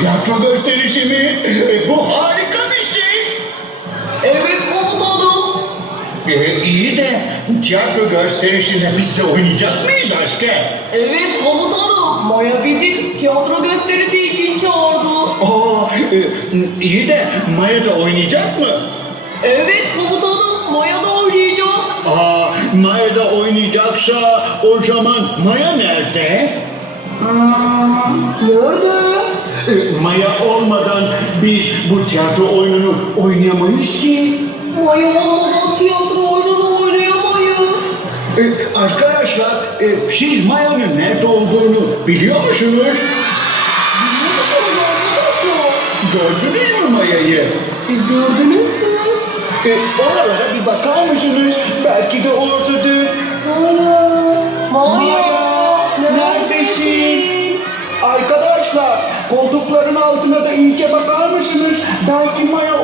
Tiyatro gösterisi mi? E, bu harika bir şey. Evet komutanım. E, iyi de bu tiyatro gösterisinde biz de oynayacak mıyız asker? Evet komutanım. Maya bizi tiyatro gösterisi için çağırdı. Aa, e, iyi de Maya da oynayacak mı? Evet komutanım. Maya da oynayacak. Aa, Maya da oynayacaksa o zaman Maya nerede? Nerede? E, Maya olmadan biz bu tiyatro oyununu oynayamayız ki. Maya olmadan tiyatro oyununu oynayamayız. E, arkadaşlar, e, siz Maya'nın nerede olduğunu biliyor musunuz? Gördünüz mü Maya'yı? Siz gördünüz mü? E, oralara bir bakar mısınız? Belki de oradadır. Maya. Maya. Arkadaşlar, koltukların altına da iyice bakar mısınız? Belki Maya